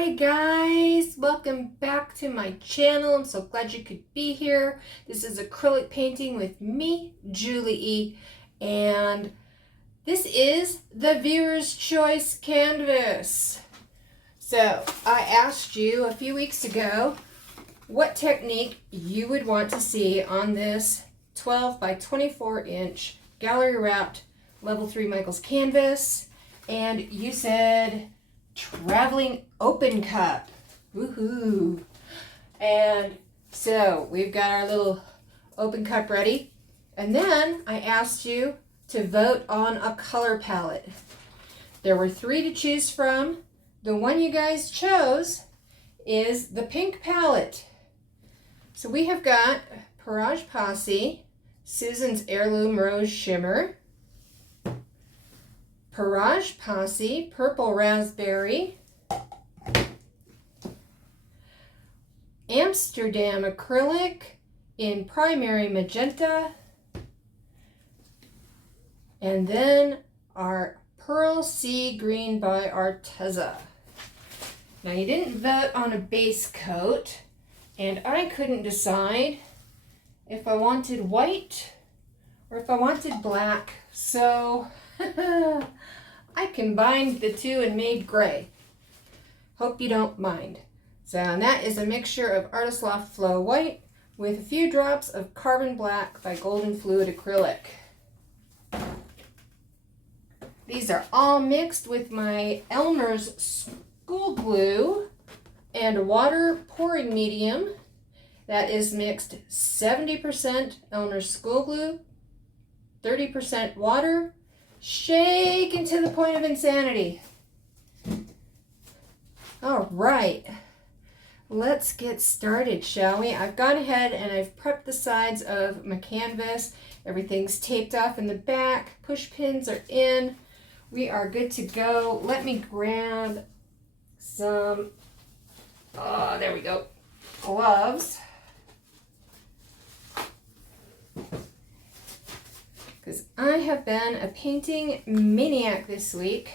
Hi guys, welcome back to my channel. I'm so glad you could be here. This is acrylic painting with me, Julie E, and this is the viewer's choice canvas. So I asked you a few weeks ago what technique you would want to see on this 12 by 24 inch gallery wrapped level 3 Michaels canvas, and you said traveling open cup. Woohoo! And so we've got our little open cup ready, and then I asked you to vote on a color palette. There were 3 to choose from. The one you guys chose is the pink palette. So we have got Parage Posse, Susan's Heirloom Rose Shimmer, Parage Posse, Purple Raspberry, Amsterdam Acrylic in Primary Magenta, and then our Pearl Sea Green by Arteza. Now you didn't vote on a base coat, and I couldn't decide if I wanted white or if I wanted black, so I combined the two and made gray. Hope you don't mind. So and that is a mixture of Artist Loft Flow White with a few drops of Carbon Black by Golden Fluid Acrylic. These are all mixed with my Elmers School Glue and water pouring medium. That is mixed 70% Elmers School Glue, 30% water, shaken to the point of insanity. All right, let's get started, shall we? I've gone ahead and I've prepped the sides of my canvas. Everything's taped off in the back. Push pins are in. We are good to go. Let me grab some, there we go, gloves. Because I have been a painting maniac this week.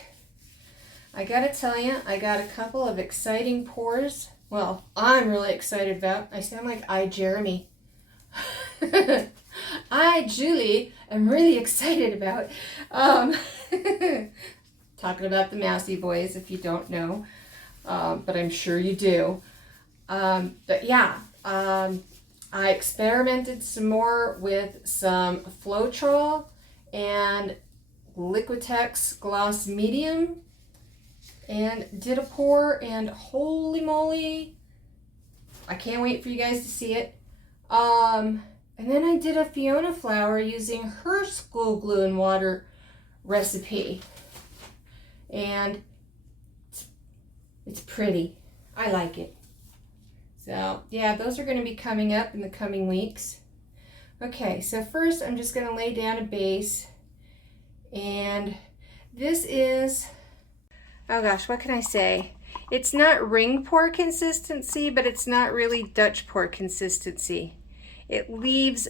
I gotta tell you, I got a couple of exciting pours. Well, I'm really excited about. I sound like Jeremy. Julie, am really excited about. Talking about the Massey boys, if you don't know, but I'm sure you do. But yeah, I experimented some more with some Floetrol and Liquitex Gloss Medium and did a pour, and holy moly, I can't wait for you guys to see it. And then I did a Fiona flower using her school glue and water recipe, and it's pretty. I like it. So yeah, those are going to be coming up in the coming weeks. Okay, so first I'm just going to lay down a base, and this is, oh gosh, what can I say? It's not ring pour consistency, but it's not really Dutch pour consistency. It leaves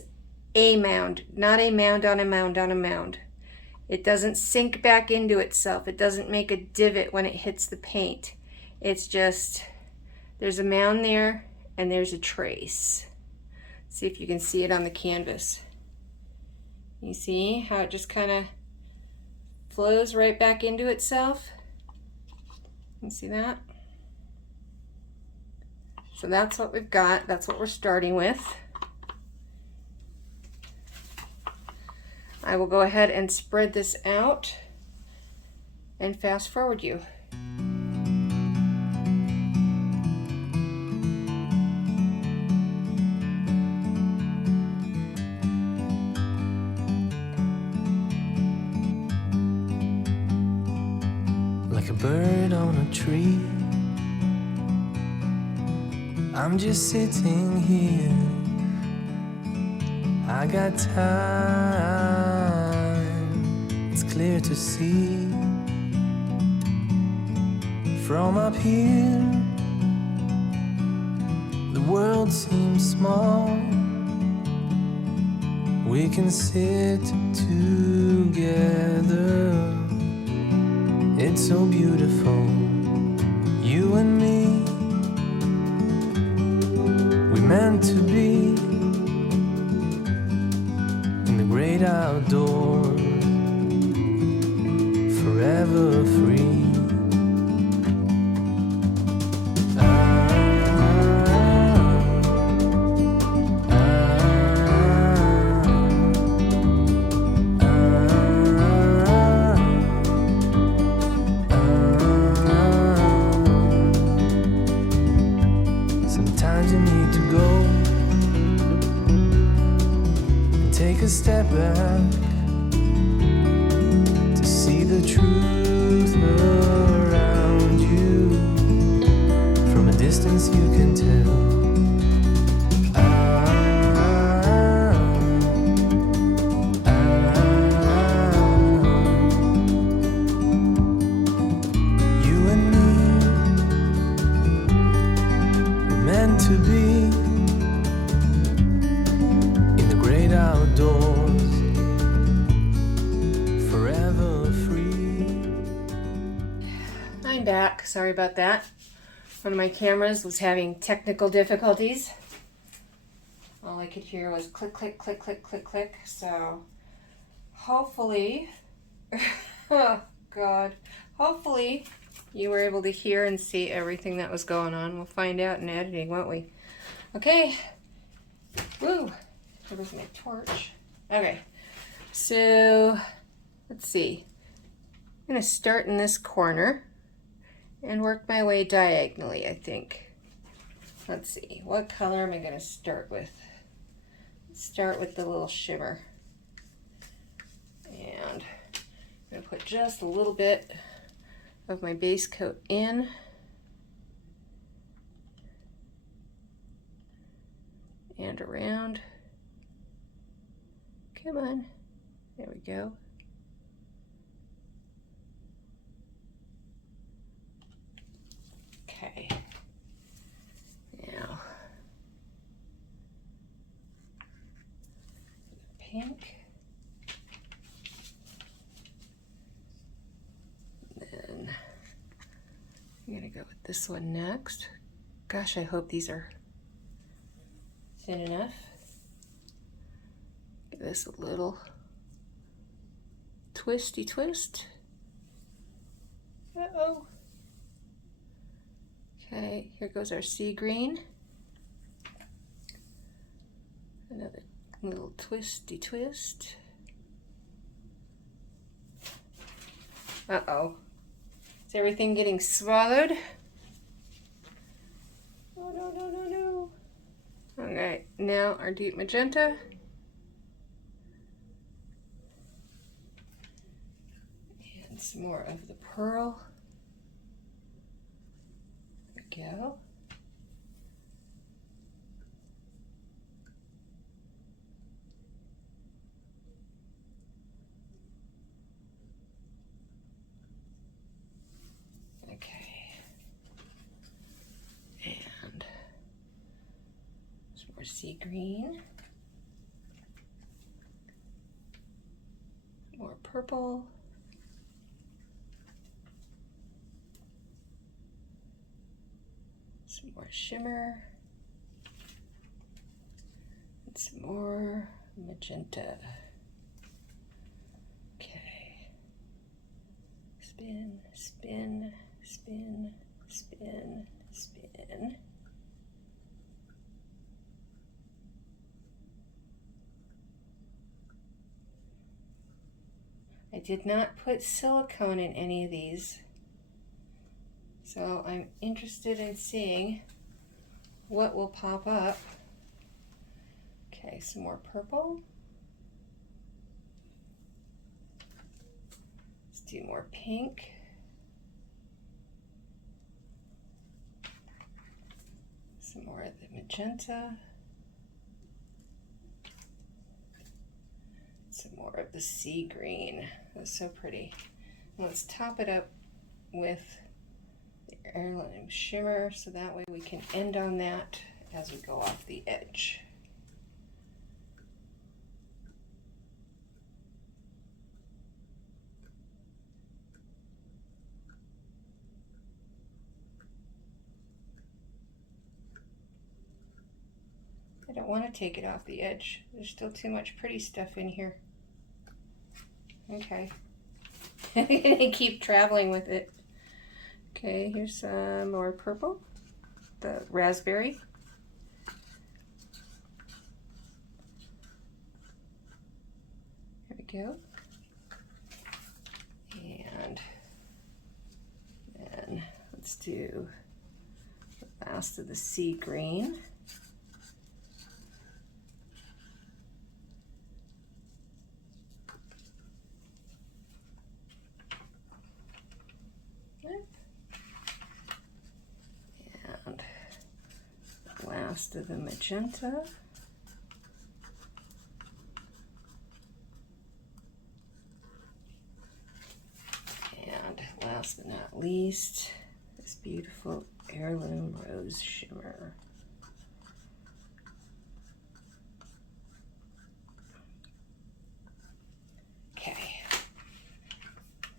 a mound, not a mound on a mound on a mound. It doesn't sink back into itself. It doesn't make a divot when it hits the paint. It's just, there's a mound there and there's a trace. See if you can see it on the canvas. You see how it just kind of flows right back into itself? You see that? So that's what we've got. That's what we're starting with. I will go ahead and spread this out and fast forward you. Like a bird on a tree, I'm just sitting here. I got time, it's clear to see. From up here, the world seems small. We can sit together. It's so beautiful, you and me. meant to be in the great outdoors, forever free. Sometimes you need to go and take a step back to see the truth around you. From a distance you can tell. You and me were meant to be in the great outdoors, forever free. I'm back. Sorry about that. One of my cameras was having technical difficulties. All I could hear was click, click, click, click, click, click. So hopefully, oh God, hopefully you were able to hear and see everything that was going on. We'll find out in editing, won't we? Okay. Woo. There was my torch. Okay. So let's see. I'm going to start in this corner and work my way diagonally, I think. Let's see. What color am I going to start with? Let's start with the little shimmer. And I'm going to put just a little bit of my base coat in. And around. Come on. There we go. Okay. Now, pink. Then I'm gonna go with this one next. Gosh, I hope these are thin enough. Give this a little twisty twist. Uh-oh. Okay, here goes our sea green. Another little twisty twist. Uh-oh. Is everything getting swallowed? Oh, no, no, no, no. Alright, now our deep magenta. And some more of the pearl. There we go. Okay. And some more sea green. More purple. Some more shimmer. And some more magenta. Okay. Spin, spin, spin, spin, spin. I did not put silicone in any of these, so I'm interested in seeing what will pop up. Okay, some more purple. Let's do more pink. Some more of the magenta. Some more of the sea green. That's so pretty. Let's top it up with the heirloom shimmer so that way we can end on that as we go off the edge. don't want to take it off the edge. There's still too much pretty stuff in here. Okay. I'm gonna keep traveling with it. Okay, here's some more purple. The raspberry. There we go. And then let's do the last of the sea green. And the last of the magenta. And last but not least, this beautiful heirloom rose shimmer. Okay,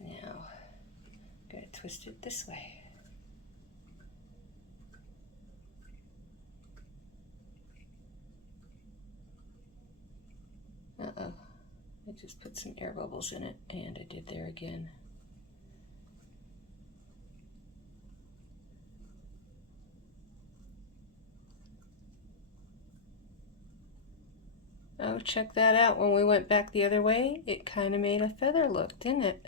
now I'm going to twist it this way. Uh-oh, I just put some air bubbles in it, and I did there again. Oh, check that out. When we went back the other way, it kind of made a feather look, didn't it?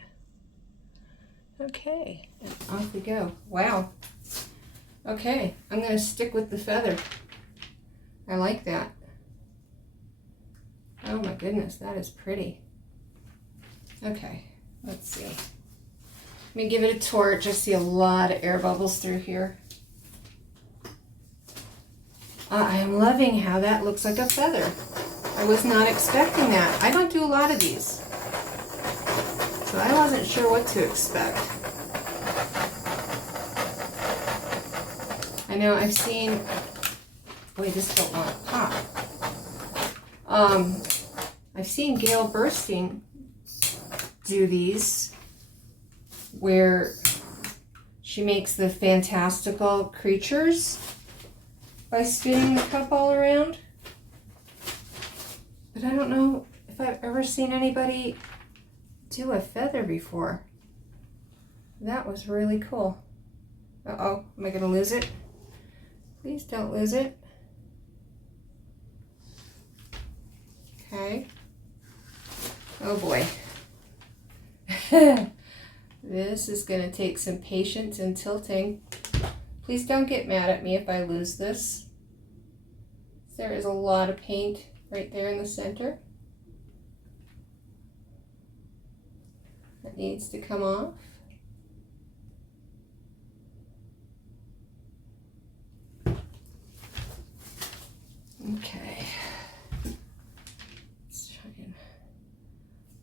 Okay, and off we go. Wow. Okay, I'm going to stick with the feather. I like that. Oh my goodness, that is pretty. Okay, let's see. Let me give it a torch. I see a lot of air bubbles through here. I am loving how that looks like a feather. I was not expecting that. I don't do a lot of these, so I wasn't sure what to expect. I know I've seen, boy, this don't want to pop. I've seen Gail Bursting do these where she makes the fantastical creatures by spinning the cup all around. But I don't know if I've ever seen anybody do a feather before. That was really cool. Uh-oh, am I going to lose it? Please don't lose it. Okay. Oh boy. This is going to take some patience and tilting. Please don't get mad at me if I lose this. There is a lot of paint right there in the center. That needs to come off. Okay. Let's try and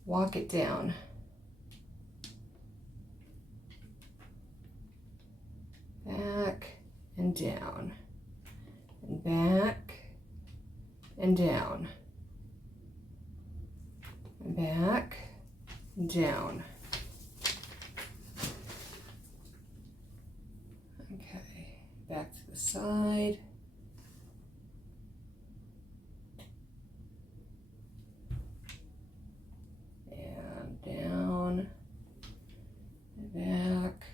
walk it down. Back and down. And back and down. And back and down. Okay, back to the side. And down. And back.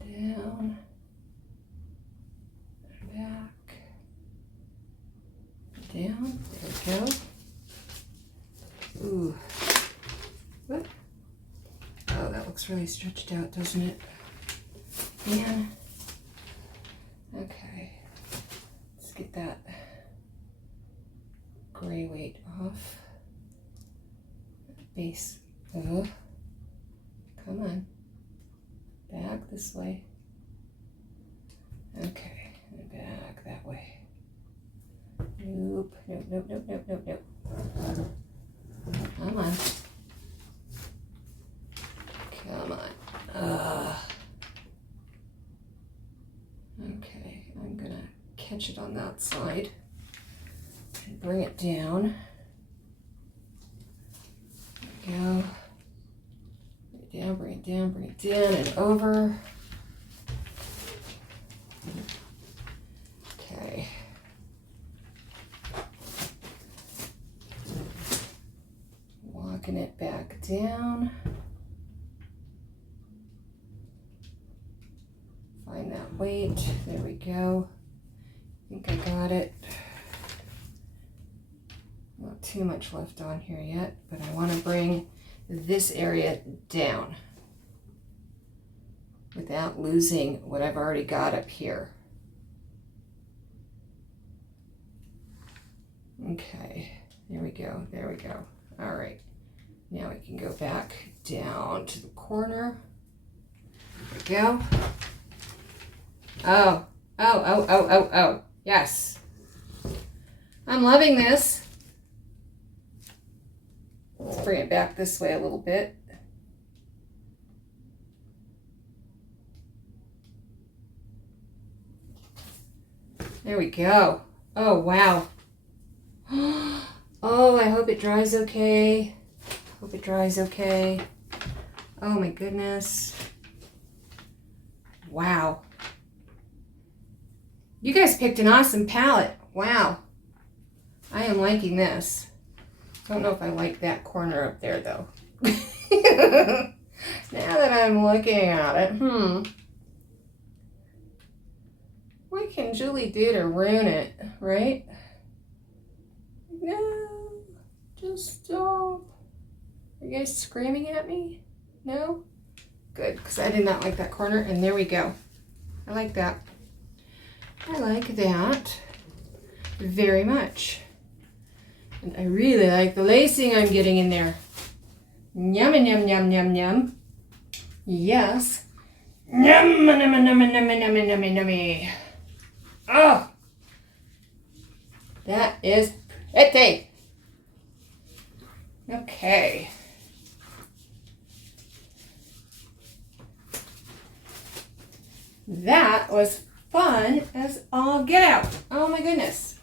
Down. Back, down, there we go. Ooh, what? Oh, that looks really stretched out, doesn't it? Man. Okay, let's get that gray weight off. Base, oh, come on, back this way. Okay, and back that way. Nope, nope, nope, nope, nope, nope, nope. Come on. Come on. Okay, I'm gonna catch it on that side and bring it down. There we go. Bring it down, bring it down, bring it down and over. Tucking it back down. Find that weight. There we go. I think I got it. Not too much left on here yet, but I want to bring this area down without losing what I've already got up here. Okay, there we go, there we go. All right, now we can go back down to the corner. There we go. Oh, yes. I'm loving this. Let's bring it back this way a little bit. There we go. Oh, wow. Oh, I hope it dries okay. Hope it dries okay. Oh my goodness. Wow. You guys picked an awesome palette. Wow. I am liking this. Don't know if I like that corner up there though. Now that I'm looking at it, what can Julie do to ruin it, right? No, just stop. Are you guys screaming at me? No? Good, because I did not like that corner, and there we go. I like that. I like that very much. And I really like the lacing I'm getting in there. Yum, yum, yum, yum, yum. Yes. Yum, yum, yum, yum, yum, yum, yum, yum. Oh, that is pretty. Okay. That was fun as all get out. Oh my goodness.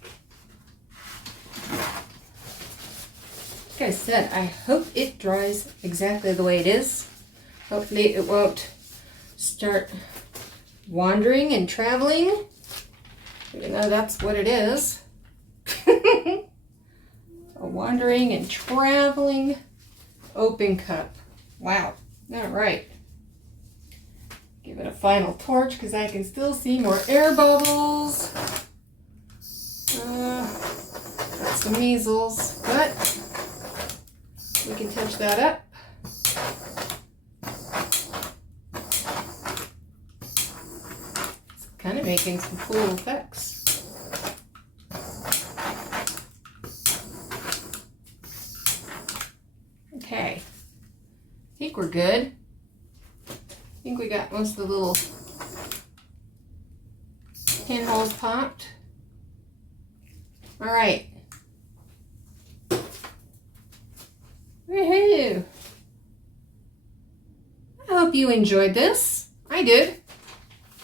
Like I said, I hope it dries exactly the way it is. Hopefully it won't start wandering and traveling. Even though that's what it is. A wandering and traveling open cup. Wow. All right. Give it a final torch because I can still see more air bubbles. Got some measles, but we can touch that up. It's kind of making some cool effects. Okay, I think we're good. I think we got most of the little pinholes popped. All right. Woohoo! I hope you enjoyed this. I did.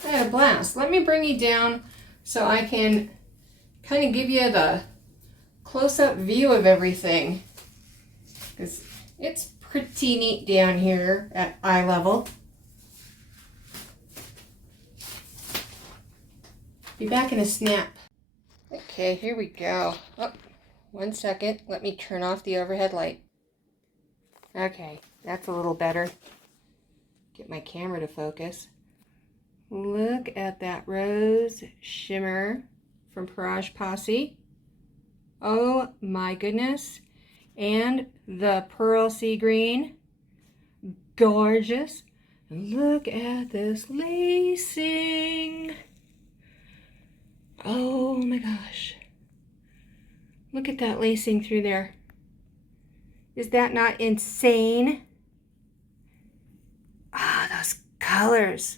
I had a blast. Let me bring you down so I can kind of give you the close-up view of everything. Because it's pretty neat down here at eye level. Be back in a snap. Okay, here we go. Oh, 1 second. Let me turn off the overhead light. Okay, that's a little better. Get my camera to focus. Look at that rose shimmer from Pirage Posse. Oh my goodness. And the pearl sea green. Gorgeous. And look at this lacing. Oh my gosh. Look at that lacing through there. Is that not insane? Ah, those colors.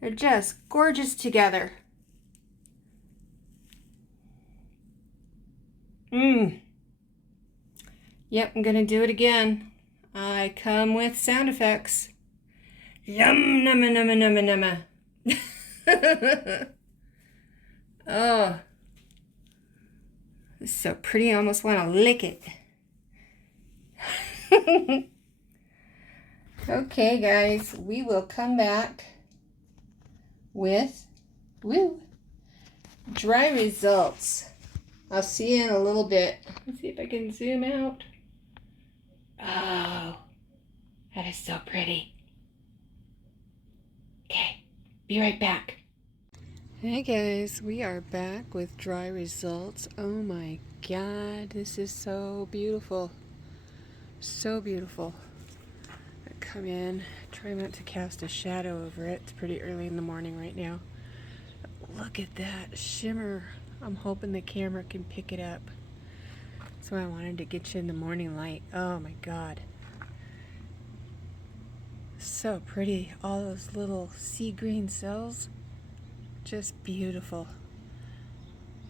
They're just gorgeous together. Yep, I'm gonna do it again. I come with sound effects. Yum, numma, numma, numma, numma. Oh, this is so pretty, I almost want to lick it. Okay, guys, we will come back with dry results. I'll see you in a little bit. Let's see if I can zoom out. Oh, that is so pretty. Okay, be right back. Hey guys, we are back with dry results. Oh my god, this is so beautiful. So beautiful. I come in, try not to cast a shadow over it. It's pretty early in the morning right now. Look at that shimmer. I'm hoping the camera can pick it up. That's why I wanted to get you in the morning light. Oh my god. So pretty. All those little sea green cells. Just beautiful.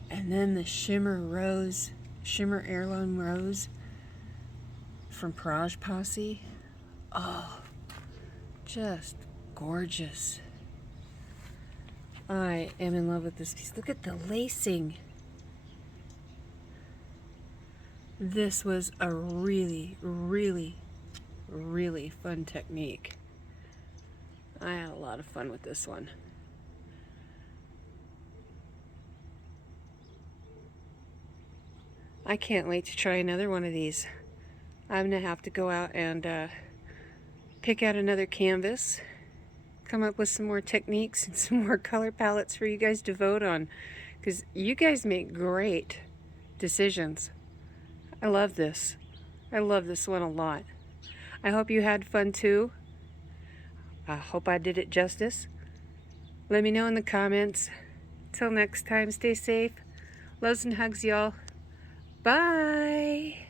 And then the shimmer rose, shimmer heirloom rose from Praj Posse. Oh, just gorgeous. I am in love with this piece. Look at the lacing. This was a really, really, really fun technique. I had a lot of fun with this one. I can't wait to try another one of these. I'm gonna have to go out and pick out another canvas, come up with some more techniques and some more color palettes for you guys to vote on, because you guys make great decisions. I love this. I love this one a lot. I hope you had fun too. I hope I did it justice. Let me know in the comments. Till next time, stay safe. Loves and hugs, y'all. Bye.